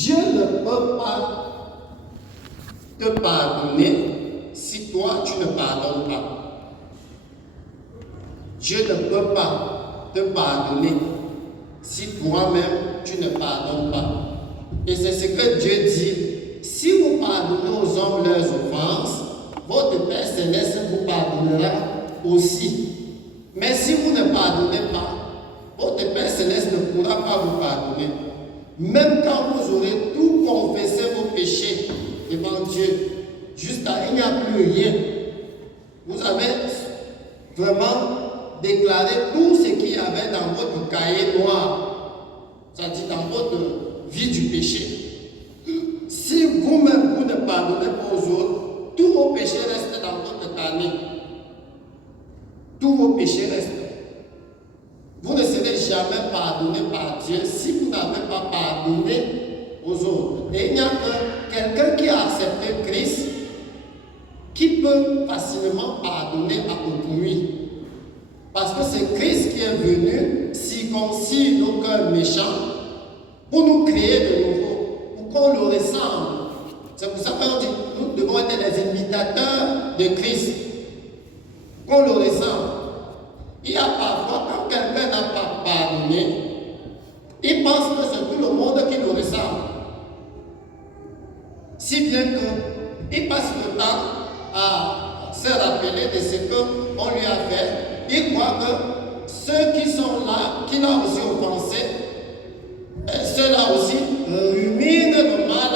Dieu ne peut pas te pardonner si toi tu ne pardonnes pas. Dieu ne peut pas te pardonner si toi-même tu ne pardonnes pas. Et c'est ce que Dieu dit. Si vous pardonnez aux hommes leurs offenses, votre Père Céleste vous pardonnera aussi. Mais si vous ne pardonnez pas, votre Père Céleste ne pourra pas vous pardonner. Même quand vous aurez tout confessé vos péchés devant Dieu, jusqu'à il n'y a plus rien, vous avez vraiment déclaré tout ce qu'il y avait dans votre cahier noir, c'est-à-dire dans votre vie du péché. Si vous-même vous ne pardonnez pas aux autres, tous vos péchés restent dans votre carnet. Tous vos péchés restent. Vous ne serez jamais pardonné par Dieu si vous n'avez pas pardonné aux autres. Et il n'y a que quelqu'un qui a accepté Christ qui peut facilement pardonner à autrui. Parce que c'est Christ qui est venu circoncire nos cœurs méchants pour nous créer de nouveau, pour qu'on le ressemble. C'est pour ça qu'on dit nous devons être les imitateurs de Christ, qu'on le ressemble. Il y a parfois, quand quelqu'un n'a pas pardonné, il pense que c'est tout le monde qui le ressemble. Si bien qu'il passe le temps à se rappeler de ce qu'on lui a fait, il croit que ceux qui sont là, qui l'ont aussi offensé, ceux-là aussi ruminent le mal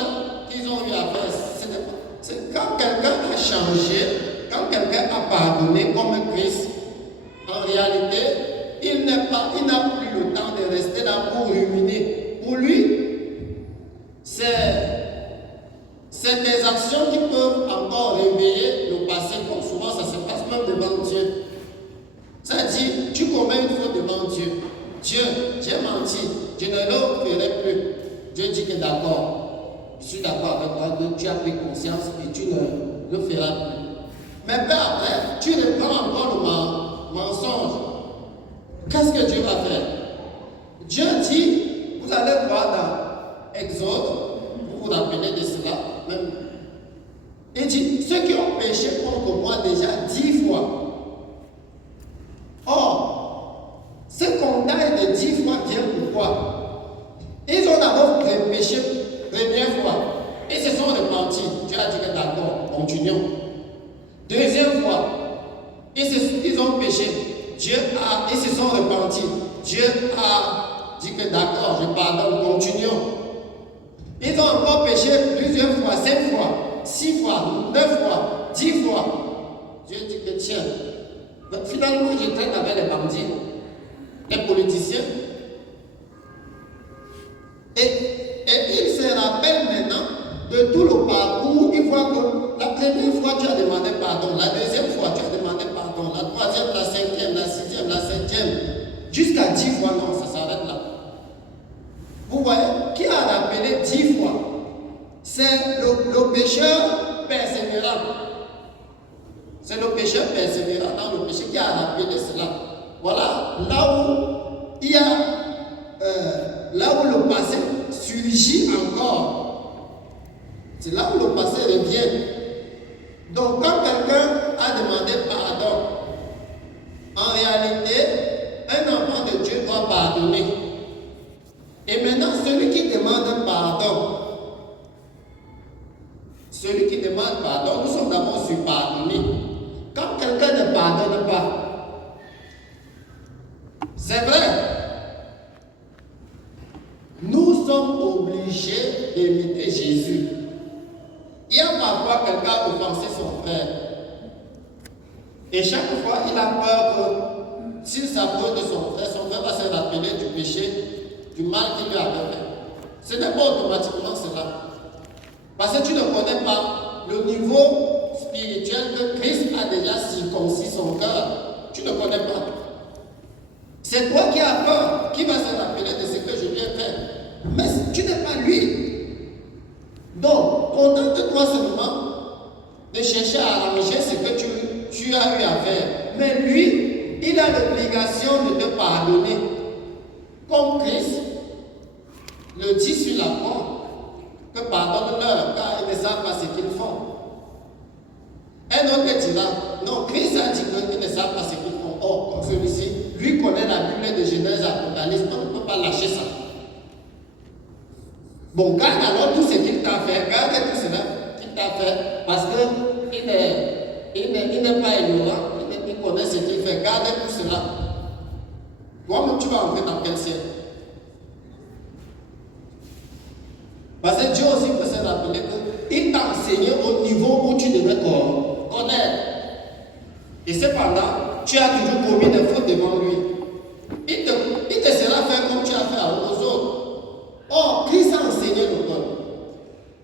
qu'ils ont eu à faire. C'est quand quelqu'un a changé, quand quelqu'un a pardonné comme Christ, en réalité, il n'a plus le temps de rester là pour ruminer. Pour lui, c'est des actions qui peuvent encore réveiller le passé, comme souvent ça se passe même devant Dieu. Ça dit, tu commets une faute devant Dieu. Dieu, j'ai menti, je ne le ferai plus. Dieu dit que d'accord, je suis d'accord avec toi, tu as pris conscience et tu ne le feras plus. Mais après, tu reprends encore le mensonge. Qu'est-ce que Dieu va faire? Dieu dit, vous allez voir dans Exode, vous vous rappelez de cela même. Il dit, ceux qui ont péché contre moi déjà 10 fois. Or, ce condamné de 10 fois vient pourquoi? Ils ont d'abord péché première fois. Ils se sont repentis. Dieu a dit que d'accord, continuons. Deuxième fois, ils ont péché. Ils se sont repentis. Dieu a dit que d'accord, je pardonne, continuons. Ils ont encore péché plusieurs fois, 5 fois, 6 fois, 9 fois, 10 fois. Dieu dit que tiens, finalement je traite avec les bandits, les politiciens. Et il se rappelle maintenant de tout le parcours. Il voit que la première fois tu as demandé pardon, la deuxième fois tu as demandé pardon, la troisième, la cinquième, la sixième, la septième, jusqu'à 10 fois, non, ça s'arrête là. Vous voyez, qui a rappelé 10 fois? C'est le pécheur persévérant. C'est le pécheur persévérant dans le péché qui a rappelé cela. Voilà, là où il y a, là où le passé surgit encore. C'est là où le passé revient. Donc quand quelqu'un a demandé pardon, en réalité, un enfant de Dieu doit pardonner. Et maintenant, celui qui demande pardon, nous sommes d'abord sur pardonner. Quand quelqu'un ne pardonne pas, c'est vrai, nous sommes obligés d'imiter Jésus. Il y a parfois quelqu'un a offensé son frère. Et chaque fois, il a peur que s'il s'approche de son frère va se rappeler du péché, du mal qu'il lui avait fait. Ce n'est pas automatiquement cela. Parce que tu ne connais pas le niveau spirituel que Christ a déjà circoncis son cœur. Tu ne connais pas. C'est toi qui as peur, qui va se rappeler de ce que je lui ai fait. Mais tu n'es pas lui. Donc, contente-toi seulement de chercher à arranger ce que tu as eu à faire. Mais lui, il a l'obligation de te pardonner. Comme Christ le dit sur la croix. dira, non, Christ a dit qu'ils ne savent pas ce qu'ils font. Or, comme celui-ci, lui connaît la Bible de Genèse à Apocalypse, on ne peut pas lâcher ça. Bon, garde alors tout ce qu'il t'a fait, garde tout cela qu'il t'a fait, parce qu'il n'est pas ignorant, il connaît ce qu'il fait, garde tout cela. Toi-même, tu vas entrer dans quel ciel? Parce que Dieu aussi peut se rappeler qu'il t'a enseigné au niveau où tu devais connaître. Et cependant, tu as toujours commis des fautes devant lui. Il te sera fait comme tu as fait aux autres. Or, Christ a enseigné le peuple.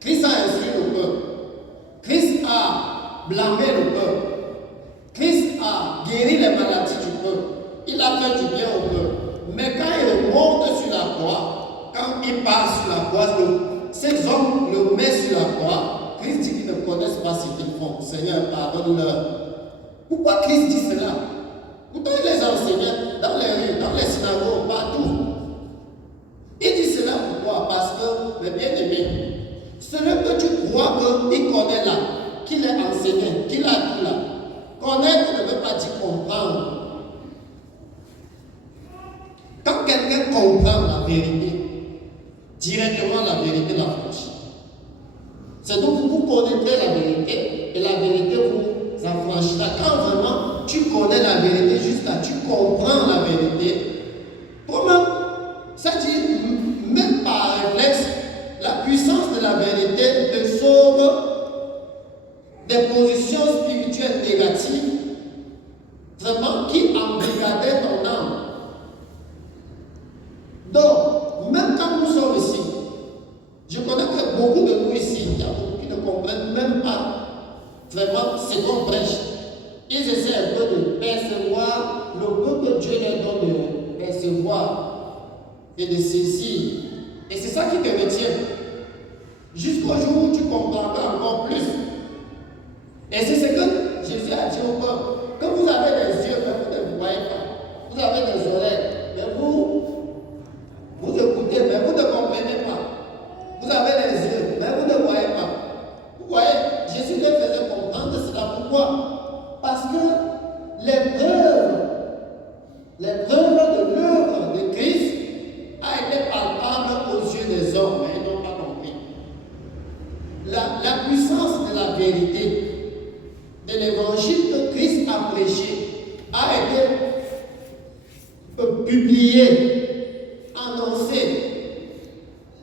Christ a instruit le peuple. Christ a blâmé le peuple. Christ a guéri les maladies du peuple. Il a fait du bien au peuple. Mais quand il monte sur la croix, quand il passe sur la croix, ces hommes le mettent sur la croix. Christ dit qu'ils ne connaissent pas ce qu'ils font. Seigneur, pardonne-leur. Pourquoi Christ dit cela? Pourtant, il les enseignait dans les rues, dans les synagogues, partout. Il dit cela pourquoi? Parce que, mes bien-aimés, celui que tu crois qu'il connaît là, qu'il est enseigné, qu'il a tout là, connaître ne veut pas dire comprendre. Quand quelqu'un comprend la vérité, directement la vérité l'affranchit. C'est donc vous connaîtrez la vérité et la vérité vous affranchira. Quand vraiment tu connais la vérité, juste là, tu comprends la vérité, comment ça dit, même par réflexe, la puissance de la vérité te sauve des positions spirituelles négatives, vraiment qui embrigadaient ton âme. Donc, même quand nous sommes ici, je connais que beaucoup de nous ici, il y a beaucoup qui ne comprennent même pas vraiment ce qu'on prêche. Ils essaient un peu de percevoir le peu que Dieu leur donne de percevoir et de saisir. Et c'est ça qui te retient. Jusqu'au jour où tu comprendras encore plus. Et c'est ce que Jésus a dit au peuple. Que vous avez des yeux, mais vous ne voyez pas. Vous avez des oreilles, mais vous écoutez, mais vous ne comprenez pas. Vous avez les yeux, mais vous ne voyez pas. Vous voyez, Jésus les faisait comprendre cela. Pourquoi? Parce que les preuves de l'œuvre de Christ a été palpable aux yeux des hommes, mais ils n'ont pas compris. La puissance de la vérité, de l'évangile que Christ a prêché, a été publié, annoncé,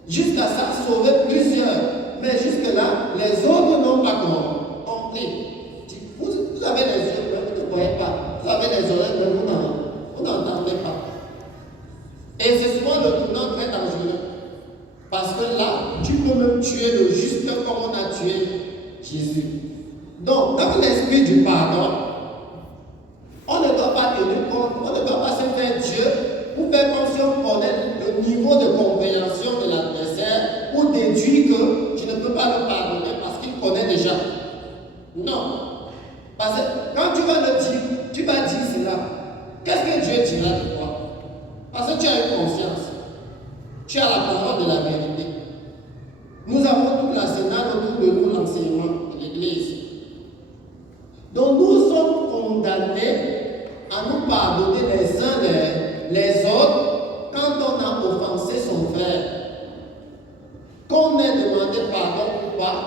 jusqu'à ça sauver plusieurs. Mais jusque-là, les autres n'ont pas compris. Vous avez les yeux, mais vous ne voyez pas. Vous avez les oreilles, mais vous n'entendez pas. Et c'est souvent le tournant très dangereux. Parce que là, tu peux même tuer le juste comme on a tué Jésus. Donc, dans l'esprit du pardon, on ne doit pas tenir compte, on ne doit pas se faire Dieu pour faire comme si on connaît le niveau de compréhension de l'adversaire ou déduire que tu ne peux pas le pardonner parce qu'il connaît déjà. Non. Parce que quand tu vas le dire, tu vas dire cela. Qu'est-ce que Dieu dira de toi? Parce que tu as une conscience. Tu as la parole de la vérité. Nous avons tout l'arsenal autour de nous, l'enseignement de l'Église. Donc nous sommes condamnés à nous pardonner les uns les autres quand on a offensé son frère. Qu'on ait demandé pardon ou pas,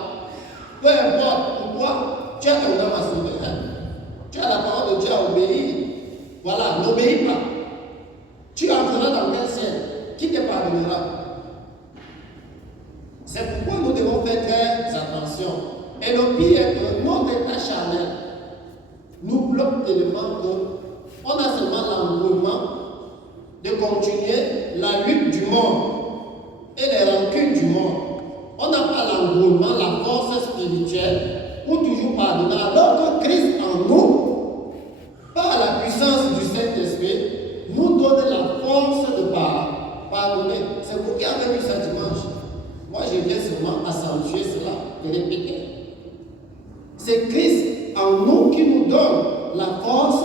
peu importe pourquoi, tu as ton âme à sauver. Tu as la parole de Dieu à obéir. Voilà, n'obéis pas. Tu entreras dans quel ciel? Qui te pardonnera? C'est pourquoi nous devons faire très attention. Et le pire est que notre état charnel nous bloque tellement qu'on a seulement l'engouement de continuer la lutte du monde et les rancunes du monde. On n'a pas l'engouement, la force spirituelle pour toujours pardonner. Alors que Christ en nous, par la puissance du Saint-Esprit, nous donne la force de pardonner. C'est vous qui avez vu ça dimanche. Moi, je viens seulement accentuer cela et répéter. C'est Christ en nous qui nous donne la force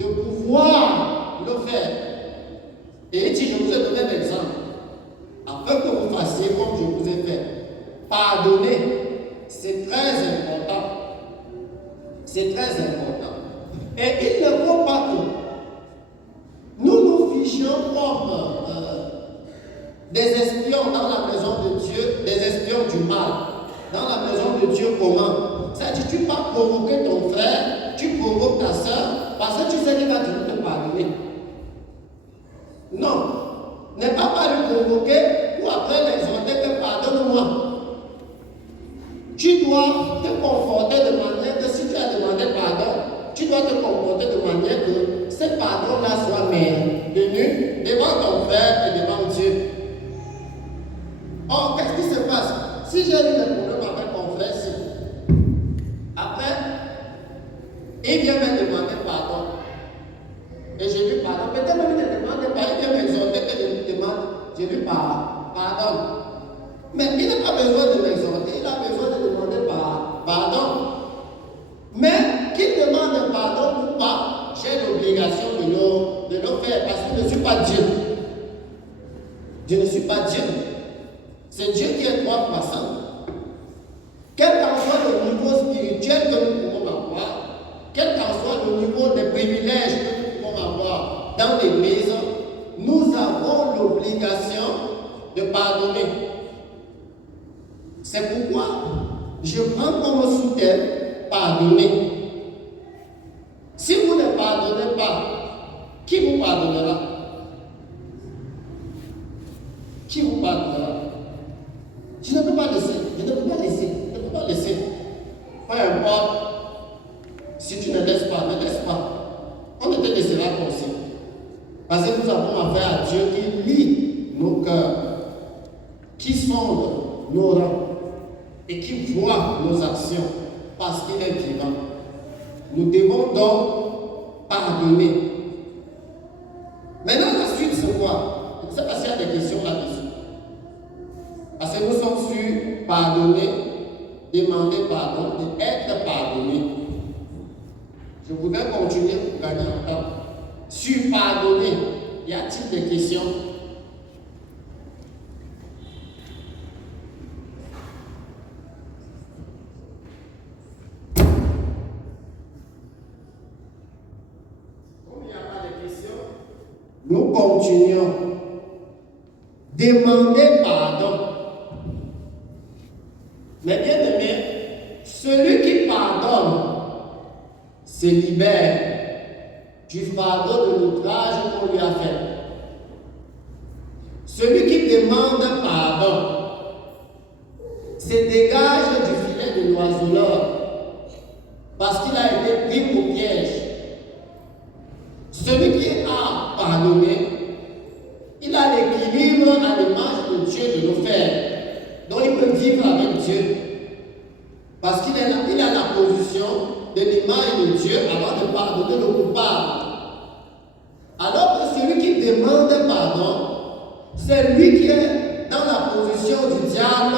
de pouvoir le faire. Et si je vous ai donné un exemple, afin que vous fassiez comme je vous ai fait, pardonner, c'est très important. C'est très important. Et il ne faut pas que nous nous fichions comme des espions dans la maison de Dieu, des espions du mal. Dans la maison de Dieu, comment? C'est-à-dire, tu ne vas pas provoquer ton frère, tu provoques ta soeur, parce que tu sais qu'il va te pardonner. Non. Ne pas lui provoquer ou après l'exhorter que pardonne-moi. Tu dois te comporter de manière que si tu as demandé pardon, tu dois te comporter de manière que ce pardon-là soit maintenu devant ton frère et devant Dieu. Or, qu'est-ce qui se passe? Si j'ai eu un problème avec mon frère, si après, il vient me demander pardon. Et je lui pardonne. Peut-être même il ne demande pas, il vient m'exhorter que je lui demande, je lui pardonne. Mais il n'a pas besoin de m'exhorter, il a besoin de demander pardon. Mais qu'il demande pardon ou pas, j'ai l'obligation de le faire parce que je ne suis pas Dieu. Je ne suis pas Dieu. C'est Dieu qui est trois fois saint. Quel qu'en soit le niveau spirituel que nous pouvons avoir, quel qu'en soit le niveau des privilèges que nous pouvons avoir dans l'Église, nous avons l'obligation de pardonner. C'est pourquoi je prends comme sous-thème pardonner. Si vous ne pardonnez pas, qui vous pardonnera? Qui vous pardonnera? Je ne peux pas laisser, je ne peux pas laisser, je ne peux pas laisser. Peu importe, si tu ne laisses pas, ne laisse pas. On ne te laissera pas aussi. Parce que nous avons affaire à Dieu qui lit nos cœurs, qui sonde nos rangs et qui voit nos actions parce qu'il est vivant. Nous devons donc pardonner. Maintenant, la suite, c'est quoi? Je ne sais pas s'il y a des questions là-dessus. Parce que nous sommes sur pardonner, demander pardon, et être pardonné. Je voudrais continuer pour gagner en temps. Sur pardonner, y a-t-il des questions? Comme il n'y a pas de questions, nous continuons. Demander pardon. Mais bien aimé, celui qui pardonne se libère du fardeau de l'outrage qu'on lui a fait. Celui qui demande pardon se dégage du filet de l'oiseleur parce qu'il a été pris au piège. Celui qui a pardonné, il a l'équilibre à l'image de Dieu de nos frères. Donc il peut vivre avec Dieu. Parce qu'il a la position de l'image de Dieu avant de pardonner le coupable. Alors que celui qui demande pardon, c'est lui qui est dans la position du diable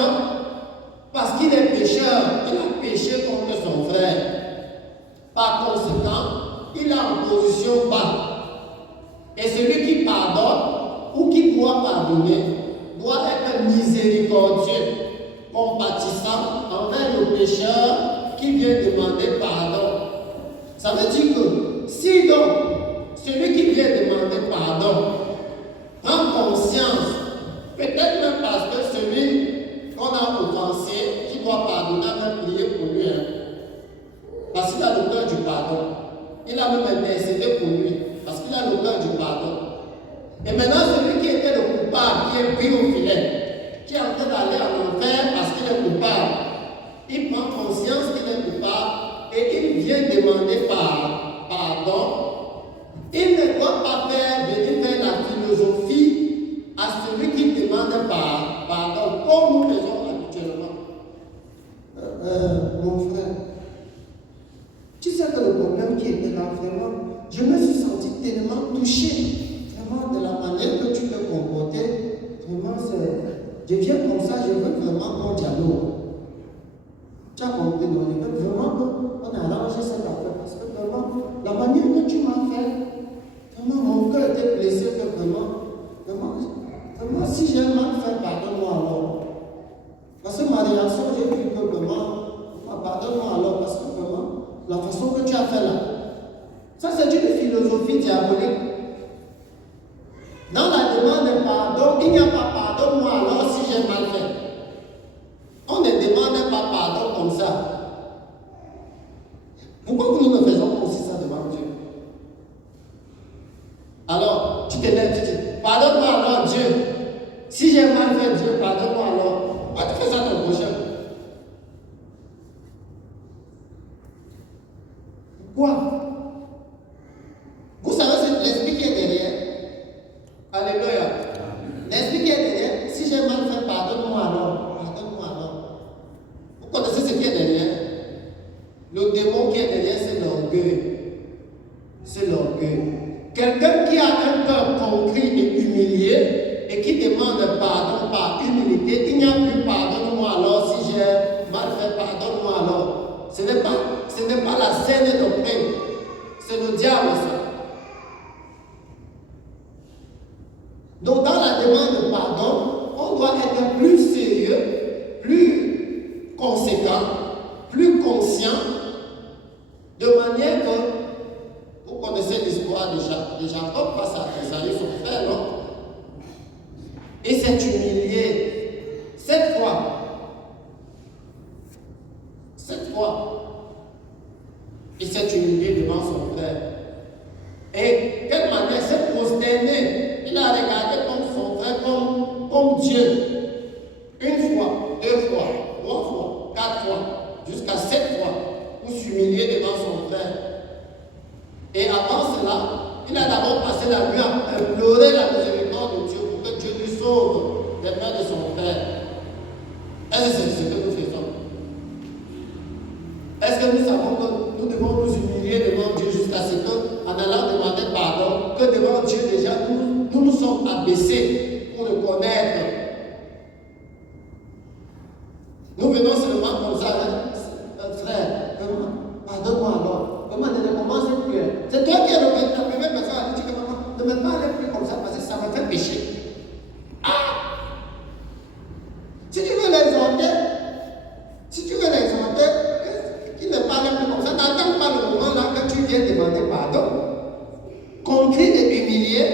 parce qu'il est pécheur. Il a péché contre son frère. Par conséquent, il est en position bas. Et celui qui pardonne ou qui doit pardonner doit être miséricordieux, compatissant envers le pécheur qui vient demander pardon. Ça veut dire que si donc celui qui vient demander pardon prend conscience, peut-être même parce que celui qu'on a offensé, qui doit pardonner, a même prié pour lui. Parce qu'il a le cœur du pardon. Il a même intercédé pour lui, parce qu'il a le cœur du pardon. Et maintenant, celui qui était le coupable, qui est pris au filet, qui est en train d'aller en enfer parce qu'il est coupable, il prend conscience qu'il est coupable et il vient demander pardon. Il ne doit pas venir faire la philosophie à celui qui demande pardon, comme nous faisons habituellement. Mon frère, tu sais que le problème qui était là, vraiment, je me suis senti tellement touché. De la manière que tu peux comporter, vraiment, je viens comme ça, je veux vraiment qu'on dialogue. Tu as compris, non? Je veux vraiment qu'on arrange cette affaire parce que vraiment, la manière que tu m'as fait, vraiment, mon cœur était blessé que vraiment, si j'ai mal fait, pardonne-moi alors. Parce que ma réaction, j'ai vu que vraiment, pardonne-moi alors parce que vraiment, la façon que tu as fait là. Ça, c'est une philosophie diabolique. Dans la demande de pardon, il n'y a pas pardon, moi alors si j'ai mal fait. On ne demande pas pardon comme ça. Pourquoi nous ne faisons pas aussi ça devant Dieu? Alors, tu te lèves, tu dis, pardonne-moi alors Dieu. Si j'ai mal fait Dieu, pardonne-moi alors. Pourquoi tu fais ça ton prochain? Pourquoi? Vous savez, c'est l'esprit qui est derrière. Alléluia. L'esprit qui est derrière, si j'ai mal fait, pardonne-moi alors. Pardonne-moi alors. Vous connaissez ce qui est derrière? Le démon qui est derrière, c'est l'orgueil. C'est l'orgueil. Quelqu'un qui a un cœur conquis et humilié et qui demande pardon par humilité, il n'y a plus pardonne-moi alors si j'ai mal fait, pardonne-moi alors. Ce n'est pas la saine doctrine. C'est le diable ça. Donc dans la demande de pardon, on doit être plus sérieux, plus conséquent, plus conscient, de manière que vous connaissez l'histoire de Jacob face à Esaü, son frère, non? Et s'est humilié 7 fois. 7 fois. Il s'est humilié devant son frère. Et quelle manière s'est prosterné. Il a regardé comme son frère, comme Dieu. 1 fois, 2 fois, 3 fois, 4 fois, jusqu'à 7 fois, pour s'humilier devant son frère. Et avant cela, il a d'abord passé la nuit à implorer la miséricorde de Dieu pour que Dieu lui sauve des mains de son frère. Est-ce que c'est ce que nous faisons? Est-ce que nous savons que nous devons nous humilier devant Dieu jusqu'à ce que, en allant demander pardon, que devant Dieu déjà nous sommes abaissés pour le connaître? Nous venons seulement comme ça, hein? Frère, pardonne-moi alors. Comment ne commence plus? C'est toi qui es la première personne à dire que maman, ne me parle plus comme ça parce que ça me fait pécher. Ah! Si tu veux les exhorter, qu'ils ne parlent plus comme ça, n'attends pas le moment là que tu viens demander pardon. Conquis et humilié,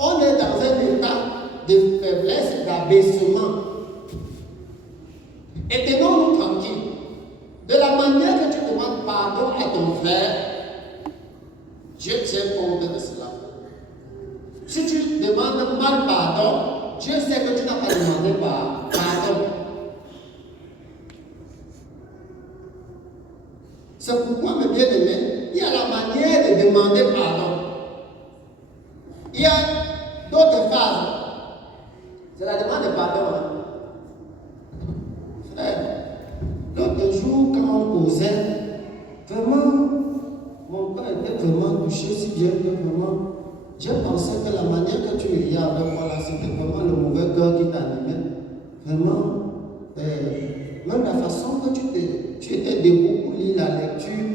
on est dans un état de faiblesse, d'abaissement. Et tenons-nous tranquilles. De la manière que tu demandes pardon à ton frère, Dieu tient compte de cela. Si tu demandes mal pardon, Dieu sait que tu n'as pas demandé pardon. C'est pourquoi, mes bien-aimés, il y a la manière de demander pardon. Il y a d'autres phases. C'est la demande de pardon. Hein? Frère, l'autre jour, quand on causait, vraiment, mon cœur était vraiment touché, si bien que vraiment, j'ai pensé que la manière que tu riais avec moi là, c'était vraiment le mauvais cœur qui t'animait. Vraiment, même la façon que tu étais debout pour lire la lecture,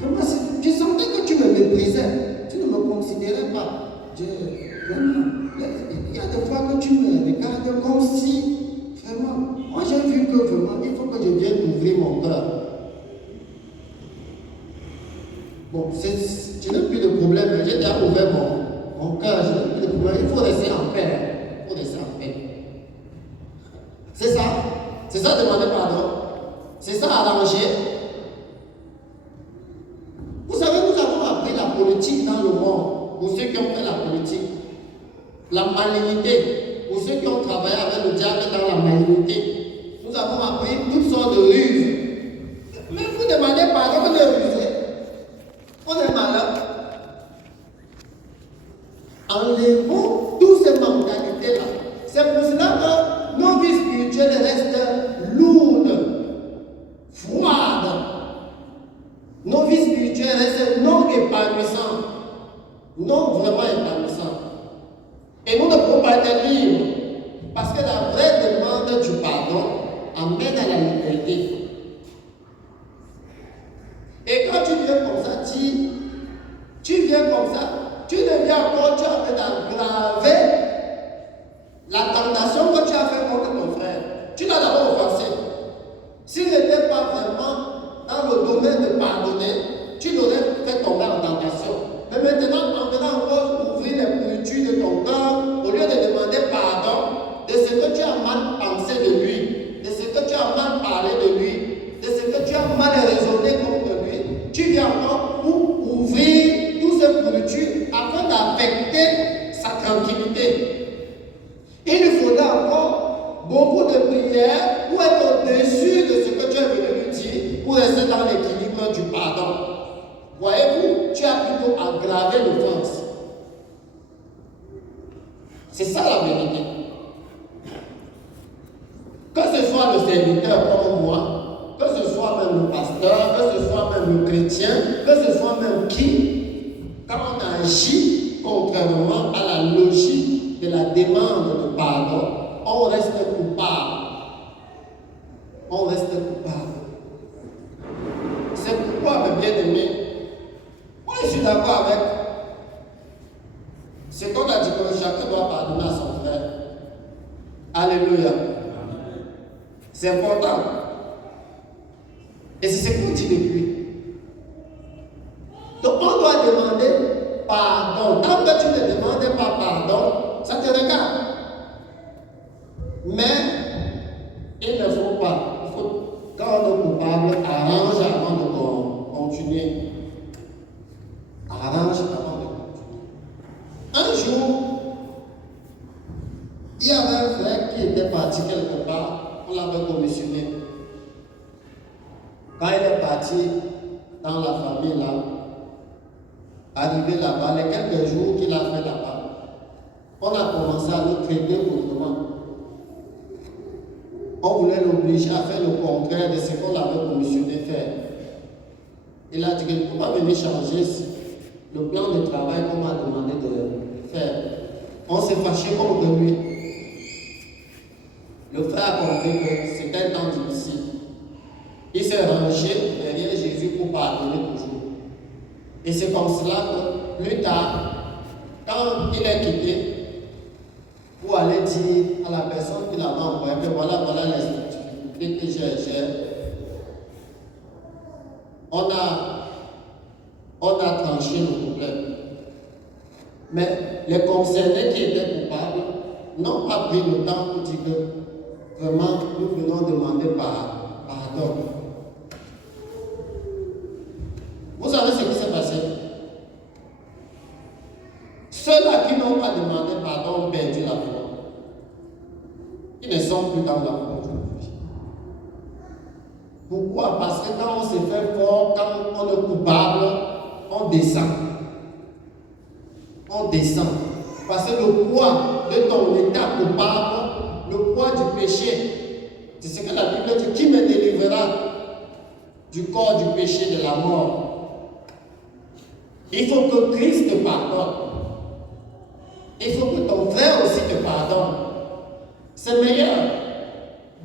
vraiment, je sentais que tu me méprisais, tu ne me considérais pas. Vraiment, il y a des fois que tu me regardes comme si, vraiment, moi j'ai vu que vraiment, il faut que je vienne ouvrir mon cœur. Bon, je n'ai plus de problème, j'ai déjà ouvert mon cœur, je n'ai plus de problème, il faut rester en paix. Il faut rester en paix. C'est ça demander pardon. C'est ça arranger. Vous savez, nous avons appris la politique dans le monde, pour ceux qui ont fait la politique. La malignité, pour ceux qui ont travaillé avec le diable dans la malignité. Nous avons appris toutes sortes de ruses. Mais vous demandez pardon, vous êtes rusé. On est malin. Enlevons toutes ces mentalités-là. C'est pour cela que nos vies spirituelles restent lourdes, froides. Nos vies spirituelles restent non épanouissantes. Non vraiment épanouissantes. Et nous ne pouvons pas être libres. Parce que la vraie demande du pardon amène à la liberté. Et encore beaucoup de prières pour être au-dessus de ce que tu es venu lui dire, pour rester dans l'équilibre du pardon. Voyez-vous, tu as plutôt aggravé l'offense. C'est ça la vérité. Que ce soit le serviteur comme moi, que ce soit même le pasteur, que ce soit même le chrétien, que ce soit même qui, quand on agit contrairement à la logique de la demande de pardon, on reste coupable. On reste coupable. C'est pourquoi, mes bien-aimés, moi je suis d'accord avec ce qu'on a dit que chacun doit pardonner à son frère. Alléluia. C'est important. Et c'est ce qu'on dit depuis. Donc on doit demander pardon. Tant que tu ne demandes pas pardon, ça te regarde. Mais il ne faut pas. Il faut, quand on est coupable, arrange avant de continuer. Arrange avant de continuer. Un jour, il y avait un frère qui était parti quelque part. On l'avait commissionné. Quand il est parti dans la famille là, arrivé là-bas, les quelques jours qu'il a fait là-bas, on a commencé à le traiter autrement. On voulait l'obliger à faire le contraire de ce qu'on l'avait commissionné faire. Il a dit qu'il ne peut pas venir changer le plan de travail qu'on m'a demandé de faire. On s'est fâché contre lui. Le frère a compris que c'était un temps difficile. Il s'est rangé derrière Jésus pour pardonner toujours. Et c'est comme cela que plus tard, quand il est quitté, pour aller dire à la personne qui l'avait envoyé que voilà les difficultés que j'ai. On a tranché le problème. Mais les concernés qui étaient coupables n'ont pas pris le temps pour dire que vraiment nous venons demander pardon. Vous savez ce qui s'est passé? Ceux-là qui n'ont pas demandé pardon ont perdu la foi. Ils ne sont plus dans la foi aujourd'hui. Pourquoi? Parce que quand on se fait fort, quand on est coupable, on descend. On descend. Parce que le poids de ton état coupable, le poids du péché, c'est ce que la Bible dit, qui me délivrera du corps du péché de la mort? Il faut que Christ te pardonne. Il faut que ton frère aussi te pardonne. C'est meilleur.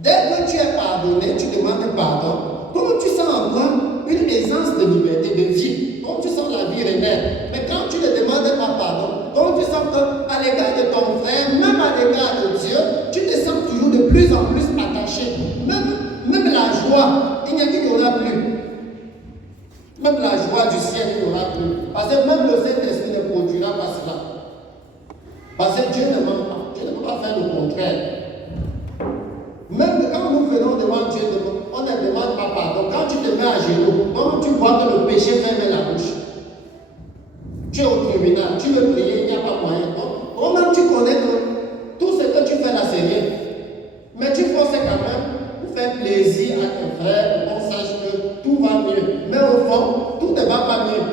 Dès que tu es pardonné, tu demandes pardon. Comment tu sens en toi une aisance de liberté, de vie? Comment tu sens la vie renaître? Mais quand tu ne demandes pas pardon, comment tu sens qu'à l'égard de ton frère, même à l'égard de Dieu, tu te sens toujours de plus en plus attaché. Même la joie, il n'y aura plus. Même la joie du ciel, il n'y aura plus. Parce que même le Saint-Esprit ne produira pas cela. Parce que Dieu ne ment pas. Dieu ne peut pas faire le contraire. Même quand nous venons devant Dieu, on ne demande pas pardon. Quand tu te mets à genoux, quand tu vois que le péché ferme la bouche, tu es au tribunal, tu veux prier, il n'y a pas moyen. Comment tu connais que tout ce que tu fais là, c'est rien. Mais tu forces quand même pour faire plaisir à ton frère, pour qu'on sache que tout va mieux. Mais au fond, tout ne va pas mieux.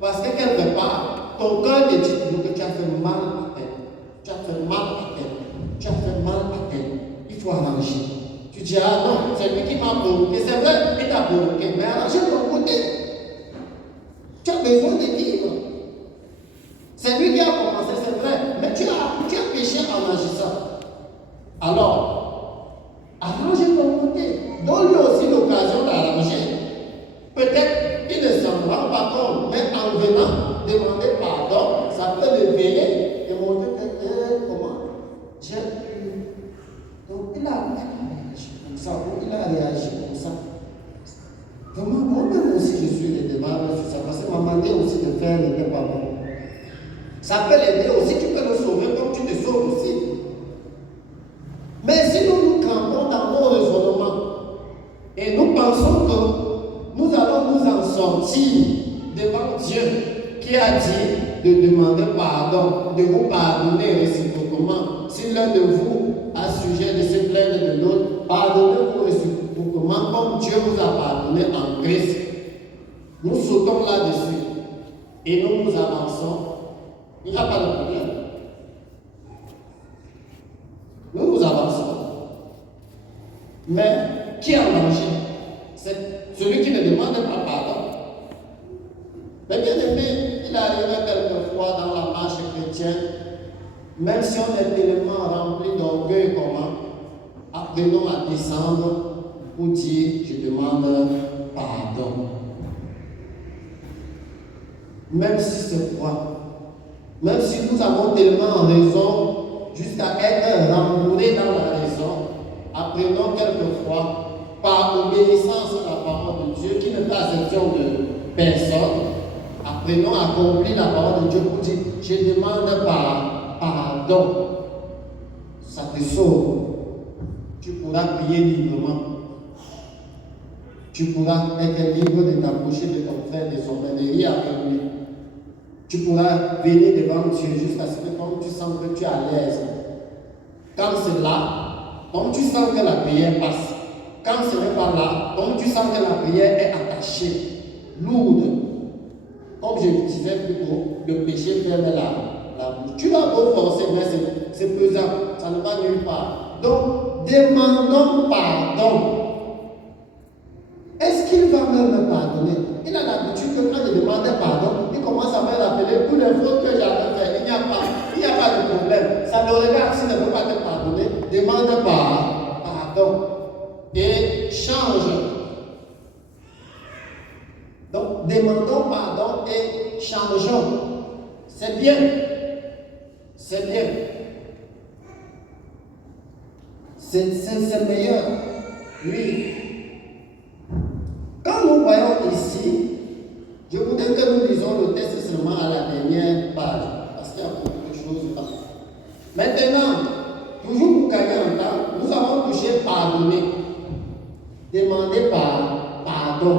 Parce que quelque part, ton cœur te dit toujours que tu as fait mal à elle. Tu as fait mal à elle. Tu as fait mal à elle. Il faut arranger. Tu dis, ah non, c'est lui qui m'a provoqué. C'est vrai, il t'a provoqué. Mais arrange ton côté. Tu as besoin de vivre. C'est lui qui a commencé, c'est vrai. Mais tu as péché en agissant. Alors, arrange ton côté. Donne-lui aussi l'occasion d'arranger. Peut-être qu'il ne s'en rend pas compte, mais en venant demander pardon, ça peut l'éveiller et montrer que comment j'ai pu. Donc il a réagi comme ça, il a réagi comme ça. Vraiment, moi-même aussi je suis redevable sur ça, parce que ma manière aussi de faire n'était pas bonne. Ça peut l'aider aussi, tu peux le sauver comme tu te sauves aussi. Mais si nous nous crampons dans nos raisonnements et nous pensons que nous allons nous en sortir devant Dieu qui a dit de demander pardon, de vous pardonner réciproquement. Si l'un de vous a Mais qui est en danger? C'est celui qui ne demande pas pardon. Mais bien aimé, il arrive quelquefois dans la marche chrétienne, même si on est tellement rempli d'orgueil apprenons à descendre pour dire je demande pardon. Même si c'est quoi? Même si nous avons tellement raison jusqu'à être rembourrés dans la raison, apprenons quelquefois par obéissance à la parole de Dieu qui ne fait exception de personne. Apprenons à accomplir la parole de Dieu pour dire je demande pardon. Ça te sauve. Tu pourras prier librement. Tu pourras être libre de t'approcher de ton frère, de son frère, de rire avec lui. Tu pourras venir devant Dieu jusqu'à ce que quand tu sens que tu es à l'aise. Quand c'est là, quand tu sens que la prière passe. Quand ce n'est pas là, quand tu sens que la prière est attachée, lourde. Comme je le disais plus tôt, le péché ferme la bouche. Tu vas beau forcer, mais c'est pesant. Ça ne va nulle part. Donc, demandons pardon. Est-ce qu'il va même me pardonner? Il a l'habitude que quand je demande pardon, il commence à me rappeler toutes les fautes que j'avais faites. Il n'y a pas de problème. Ça le regarde s'il ne veut pas te pardonner. Demande pardon. Et change. Donc, demandons pardon et changeons. C'est bien. C'est bien. C'est meilleur. Oui. Quand nous voyons ici, je voudrais que nous lisons le texte seulement à la dernière page, parce qu'il y a beaucoup de choses là. Maintenant, toujours pour gagner en temps, nous avons touché pardonner. Demander pardon.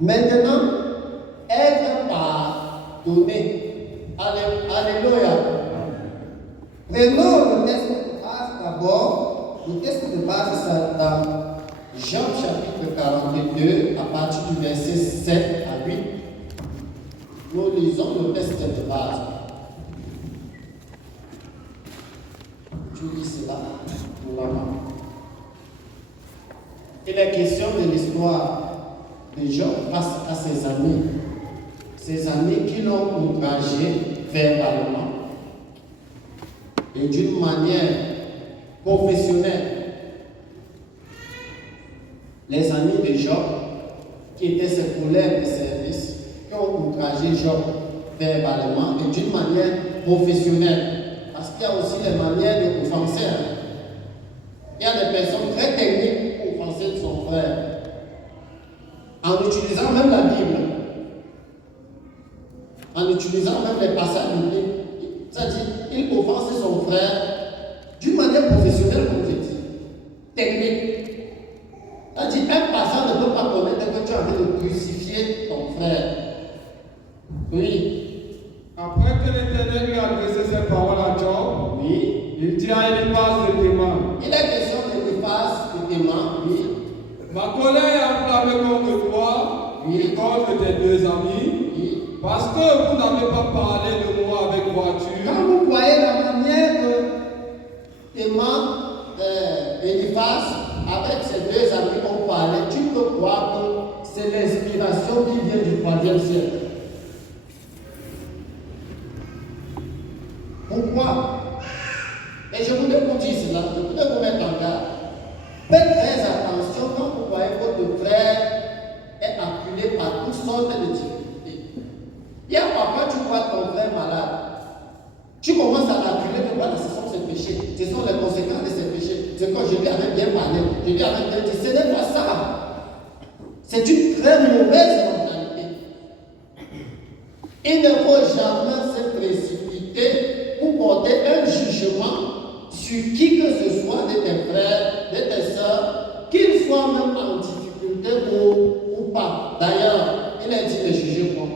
Maintenant, être pardonné. Alléluia. Prenons le texte de base d'abord. Le texte de base, c'est dans Jean chapitre 42, à partir du verset 7 à 8. Nous lisons le texte de base. Tu lis cela pour la main. Il est question de l'histoire de Job face à ses amis. Ses amis qui l'ont outragé verbalement et d'une manière professionnelle. Les amis de Job, qui étaient ses collègues de service, qui ont outragé Job verbalement et d'une manière professionnelle. Parce qu'il y a aussi des manières de offenser. Il y a des personnes très techniques pour offenser son frère. En utilisant même la Bible. En utilisant même les passages bibliques. C'est-à-dire, il offense son frère d'une manière professionnelle, comme je dis. Technique. C'est-à-dire, un passant ne peut pas connaître que tu as envie de crucifier ton frère. Oui. Après que l'Éternel lui a adressé ses paroles à Job, Oui. il dit à Eliphaz de Théman. Il est question d'Eliphaz de Théman. Oui. Ma colère est enflammée contre toi et contre tes deux amis, Oui. parce que vous n'avez pas parlé de moi avec voiture. Quand vous voyez la manière que Théman, Eliphaz, avec ses deux amis ont parlé, tu peux croire que c'est l'inspiration qui vient du 3e siècle. Pourquoi? Et je voudrais vous dire cela, je voudrais vous mettre en garde. Faites très attention quand vous voyez votre frère est acculé par toutes sortes de difficultés. Il y a parfois, tu vois ton frère malade. Tu commences à l'acculer, que voilà, ce sont ses péchés. Ce sont les conséquences de ses péchés. C'est quand je lui avais bien parlé. Je lui avais bien dit, ce n'est pas ça. C'est une très mauvaise mentalité. Il ne faut jamais se précipiter pour porter un jugement sur qui que ce soit de tes frères, de tes soeurs, qu'ils soient même en difficulté ou pas. D'ailleurs, il est dit de juger moi.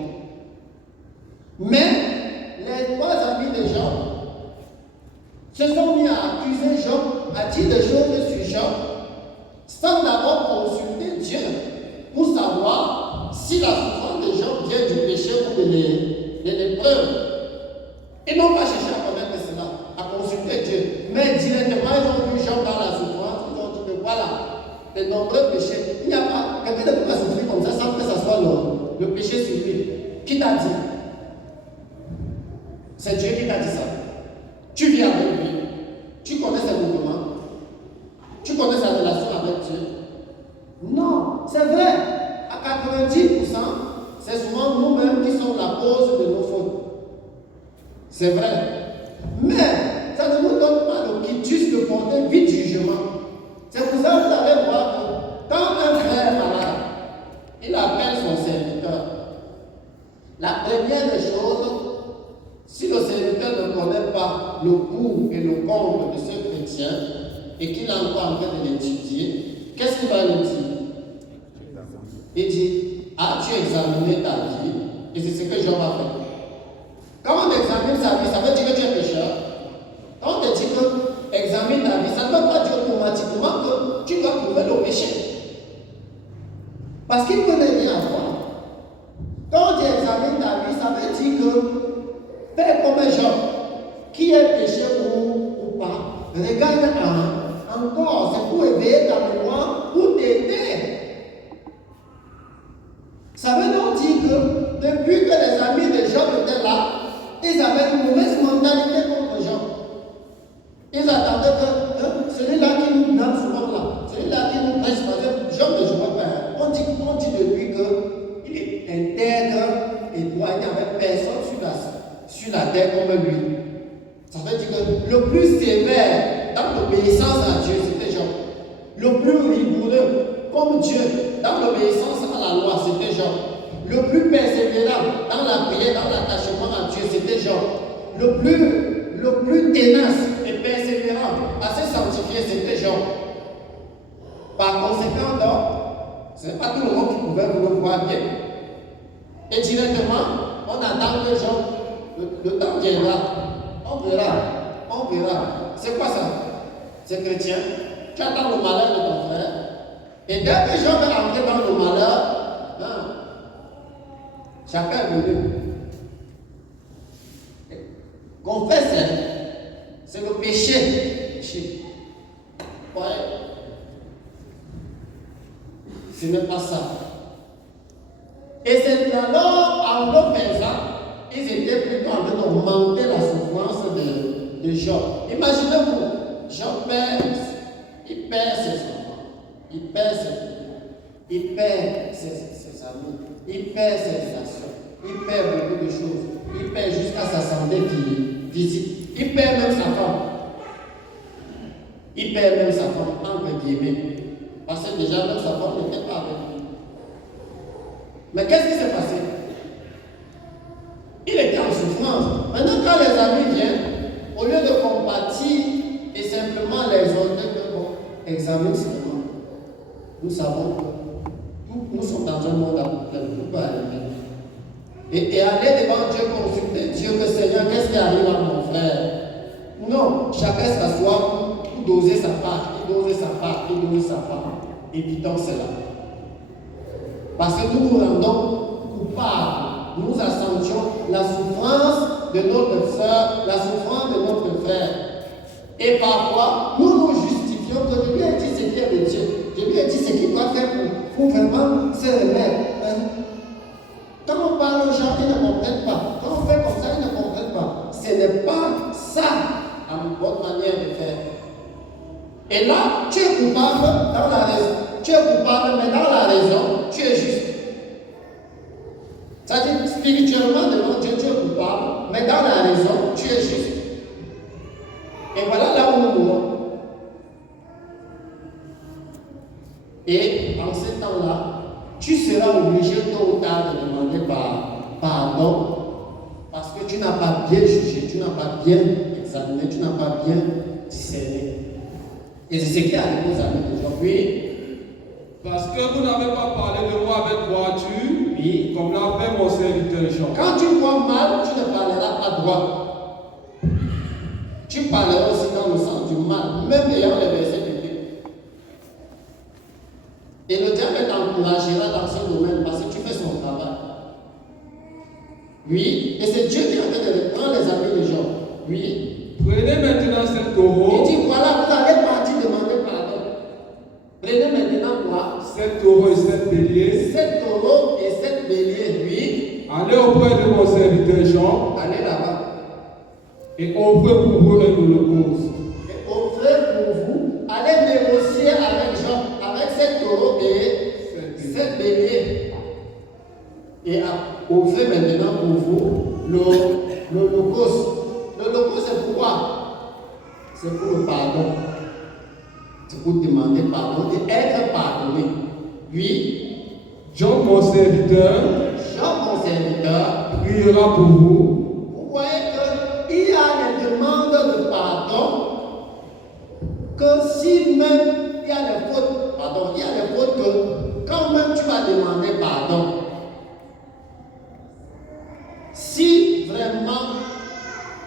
Mais les trois amis de Job se sont mis à accuser Job, à dire des choses sur Job, sans d'abord consulter Dieu pour savoir si la souffrance de Job vient du péché ou de l'épreuve. Ils n'ont pas cherché à connaître cela, à consulter Dieu, mais directement de nombreux péchés. Il n'y a pas, quelqu'un ne peut pas souffrir comme ça sans que ça soit le péché sur lui. Qui t'a dit? C'est Dieu qui t'a dit ça. Tu vis avec lui. Tu connais ses mouvements. Tu connais sa relation avec Dieu. Non, c'est vrai. À 90%, c'est souvent nous-mêmes qui sommes la cause de nos fautes. C'est vrai. Mais ça ne nous donne pas le quitus de porter vite jugement. C'est pour ça que vous allez voir que quand un frère est malade, il appelle son serviteur. La première des choses, si le serviteur ne connaît pas le pour et le contre de ce chrétien et qu'il est encore en train de l'étudier, qu'est-ce qu'il va lui dire? Il dit, as-tu examiné ta vie? Et c'est ce que Jean va faire. Quand on examine sa vie, ça veut dire que tu es pécheur. Quand on te dit que examine ta vie, ça ne veut pas dire automatiquement que tu dois trouver le péché. Parce qu'il connaît rien à toi. Quand tu examines ta vie, ça veut dire que fais comme un Jean qui est péché ou pas. Regarde encore, c'est pour éveiller ta mémoire, pour t'aider. Ça veut donc dire que depuis que les amis de Job étaient là, ils avaient une mauvaise mentalité contre Job. Ils attendaient que celui-là qui nous donne souvent là, celui-là qui nous presse, parce que Job ne jouait pas. On dit de lui qu'il est intègre et droit, il n'y avait personne sur la terre comme lui. Ça veut dire que le plus sévère dans l'obéissance à Dieu, c'était Job. Le plus rigoureux comme Dieu dans l'obéissance à la loi, c'était Job. Le plus persévérant dans la prière, dans l'attachement à Dieu, c'était Job. Le plus ténace et persévérant à se sanctifier, c'était Job. Par conséquent, donc, ce n'est pas tout le monde qui pouvait vous le voir bien. Et directement, on attend que Job, le temps viendra. On verra. C'est quoi ça? C'est chrétien. Tu attends le malheur de ton frère. Et dès que Job est entré dans le malheur, chacun est venu. Confesse, c'est le péché. Ouais. Ce n'est pas ça. Et c'est alors, en le faisant, ils étaient plutôt en train d'augmenter la souffrance de Job. Imaginez-vous, Job il perd ses enfants, il perd ses filles, il perd ses amis, il perd ses nations, il perd beaucoup de choses, il perd jusqu'à sa santé physique, il perd même sa femme. Il perd même sa femme, entre guillemets, parce que déjà même sa femme n'était pas avec lui. Mais qu'est-ce qui s'est passé? Il était en souffrance. Maintenant, quand les amis viennent, au lieu de compatir et simplement les ordonner que bon, examine seulement. Nous savons que nous sommes dans un monde à problème. Tout peut arriver. Et aller devant Dieu, consulter Dieu, que Seigneur, qu'est-ce qui arrive à mon frère? Non, chacun s'assoit pour doser sa part, Évitons cela. Parce que nous nous rendons coupables. Nous assentions la souffrance de notre soeur, la souffrance de notre frère. Et parfois, nous nous justifions que je lui ai dit ce qui est de Dieu. Je lui ai dit ce qu'il doit faire pour vraiment se remettre. Quand on parle aux gens, ils ne comprennent pas. Quand on fait comme ça, ils ne comprennent pas. Ce n'est pas ça, à votre manière de faire. Et là, tu es coupable dans la raison. Tu es coupable, mais dans la raison, tu es juste. C'est-à-dire, spirituellement, devant Dieu, tu es coupable, mais dans la raison, tu es juste. Et voilà là où nous mourons. Et en ce temps-là, tu seras obligé tôt ou tard de demander pardon, parce que tu n'as pas bien jugé, tu n'as pas bien examiné, tu n'as pas bien discerné. Et c'est ce qui arrive aux amis d'aujourd'hui. Parce que vous n'avez pas parlé de moi avec droiture, Oui. comme l'a fait mon serviteur Jean. Quand tu vois mal, tu ne parleras pas droit. Tu parleras aussi dans le sens du mal, même ayant les versets bibliques. Et le diable t'encouragera dans ce domaine parce que tu fais son travail. Oui. Et c'est Dieu qui est en train de reprendre les amis de Jean. Oui. Prenez maintenant cette couronne. Il dit voilà, vous allez partir demander pardon. Prenez maintenant béliers. 7 taureaux et 7 béliers, oui. Allez auprès de mon serviteur Jean Allez là-bas. et offrez pour vous un holocauste. Et offrez pour vous. Allez négocier avec Jean, avec 7 taureaux et 7 béliers. Et offrez maintenant pour vous l'holocauste. L'holocauste, c'est pourquoi? C'est pour le pardon. C'est pour demander pardon et être pardonné. Oui. Jean, mon serviteur, Jean, mon serviteur, priera pour vous. vous voyez qu'il y a des demandes de pardon que si même il y a des fautes, pardon, il y a des fautes que quand même tu vas demander pardon. Si vraiment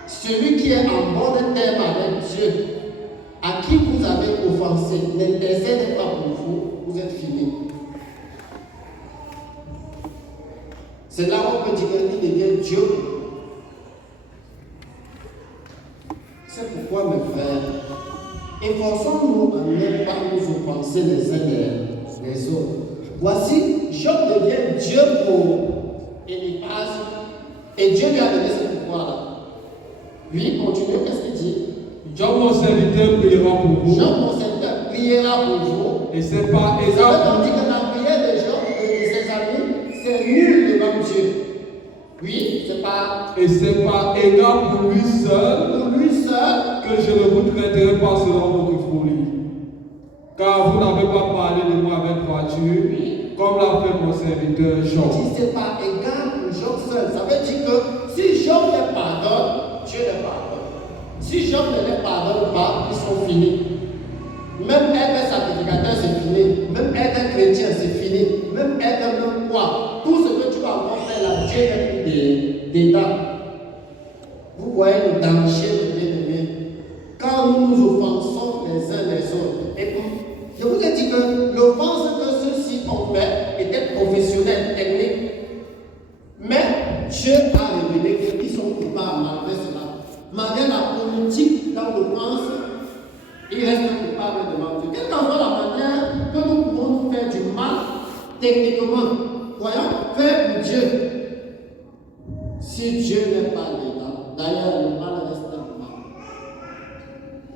celui qui est en bon terme avec Dieu, à qui vous avez offensé, n'intercède pas pour vous, vous êtes fini. C'est là où on peut dire qu'il devient Dieu. C'est pourquoi, mes frères, efforçons-nous à ne pas nous offenser les uns les autres. Voici, Job devient Dieu pour Eliphaz, et Dieu lui a donné ce pouvoir-là. Oui, continue, qu'est-ce qu'il dit? Jean, mon serviteur, priera pour vous. Jean, mon serviteur, priera pour vous. Et c'est pas Et ça égal. veut dire que la prière de Jean et de ses amis, c'est nul devant Dieu. Oui, c'est pas Et c'est pas égal pour lui seul pour lui seul que je ne vous traiterai pas selon votre folie. Car vous n'avez pas parlé de moi avec droiture, comme l'a fait mon serviteur Jean. si c'est pas égal pour Job seul. Ça veut dire que si Job les pardonne, Dieu les pardonne. Si Job ne les pardonne pas, ils sont finis. Même être un sacrificateur, c'est fini. Même être un chrétien, c'est fini. Même être un quoi. Tout ce que tu vas encore faire là, Dieu n'est plus dedans. Vous voyez le danger de bien-aimé. Quand nous nous offensons les uns les autres. Et je vous ai dit que l'offense que ceux-ci ont fait était professionnelle, technique. Mais Dieu a révélé qu'ils sont coupables malgré cela. Malgré la politique dans l'offense, ils restent coupables devant Dieu. Quelle qu'en soit la manière que nous pouvons nous faire du mal, techniquement, voyons, faire pour Dieu. Si Dieu n'est pas dedans, d'ailleurs le mal reste en mal.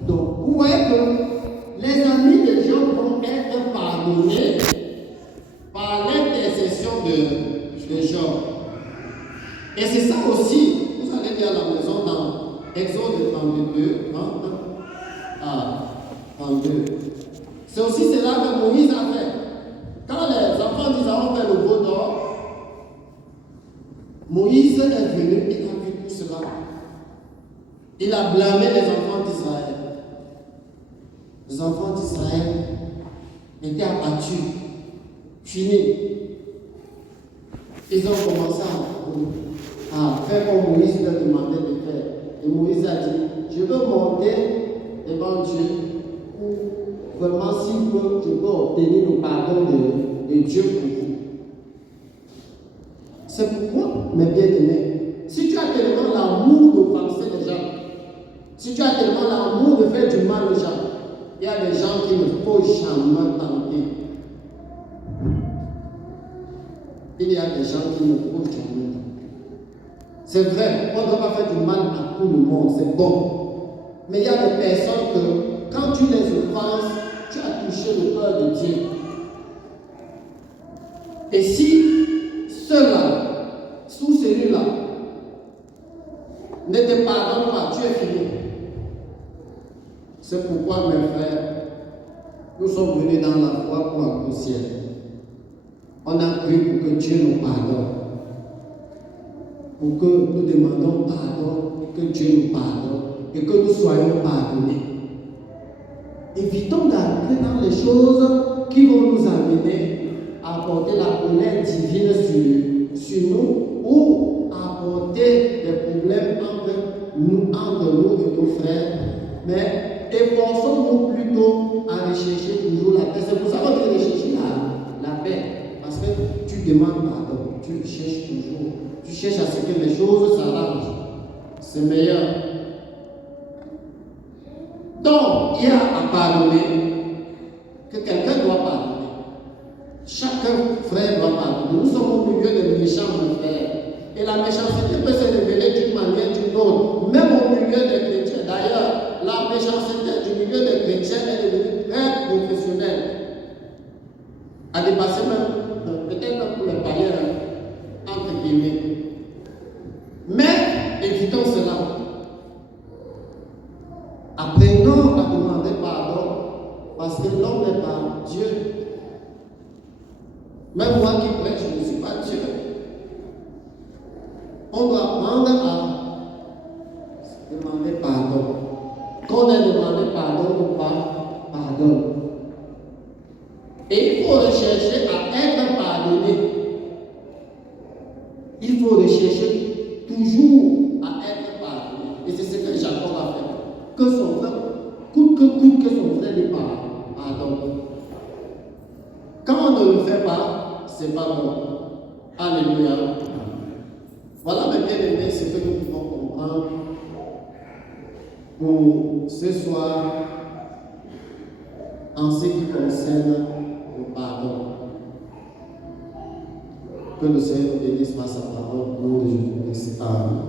Donc, vous voyez que les amis de Dieu vont être pardonnés par l'intercession de Job. Et c'est ça aussi, vous allez dire à la maison dans Exode 32, 32. C'est aussi cela que Moïse a fait. Quand les enfants d'Israël ont fait le veau d'or, Moïse est venu, il a vu tout cela. Il a blâmé les enfants d'Israël. Les enfants d'Israël étaient abattus, finis. Ils ont commencé à faire comme Moïse leur demandait de faire. Et Moïse a dit, je veux monter devant Dieu pour vraiment si je peux obtenir le pardon de Dieu pour vous. C'est pourquoi, mes bien-aimés, si tu as tellement l'amour d'offenser les gens, si tu as tellement l'amour de faire du mal aux gens, il y a des gens qui ne faut jamais tenter. Il y a des gens qui ne faut jamais tenter. C'est vrai, on ne doit pas faire du mal à tout le monde, c'est bon. Mais il y a des personnes que, quand tu les offenses, tu as touché le cœur de Dieu. Et si ceux-là, sous celui-là, ne te pardonne pas, tu es fini. C'est pourquoi, mes frères, nous sommes venus dans la foi pour aller au ciel. On a cru pour que Dieu nous pardonne. Pour que nous demandons pardon, que Dieu nous pardonne et que nous soyons pardonnés. Évitons d'arriver dans les choses qui vont nous amener à apporter la colère divine sur nous ou à apporter des problèmes entre nous et nos frères. Mais efforçons-nous plutôt à rechercher toujours la paix. C'est pour ça qu'on doit rechercher la paix. Parce que tu demandes pardon, tu cherches toujours. Tu cherches à ce que les choses s'arrangent. C'est meilleur. Donc, il y a à pardonner que quelqu'un doit pardonner. Chacun pardonner. Nous sommes au milieu de méchants, mon frère. Et la méchanceté peut se révéler d'une manière ou d'une autre, même au milieu des chrétiens. D'ailleurs, la méchanceté du milieu des chrétiens est devenue très professionnelle, a dépassé même, peut-être même pour les païens, entre guillemets. Mais évitons cela. Apprenons à demander pardon, parce que l'homme n'est pas Dieu. Même moi qui prêche, je ne suis pas Dieu. On doit apprendre à demander pardon. Quand on a demandé pardon, on pardonne. Et il faut rechercher à être pardonné. Il faut rechercher toujours à être pardonné. Et c'est ce que Jacob a fait. Que son frère, coûte que son frère lui pardonne. Quand on ne le fait pas, c'est pas bon. Alléluia. Voilà, mes bien-aimés, ce que nous pouvons comprendre pour ce soir en ce qui concerne le pardon. Que le Seigneur nous bénisse par sa parole. Au nom de Jésus-Christ. Amen.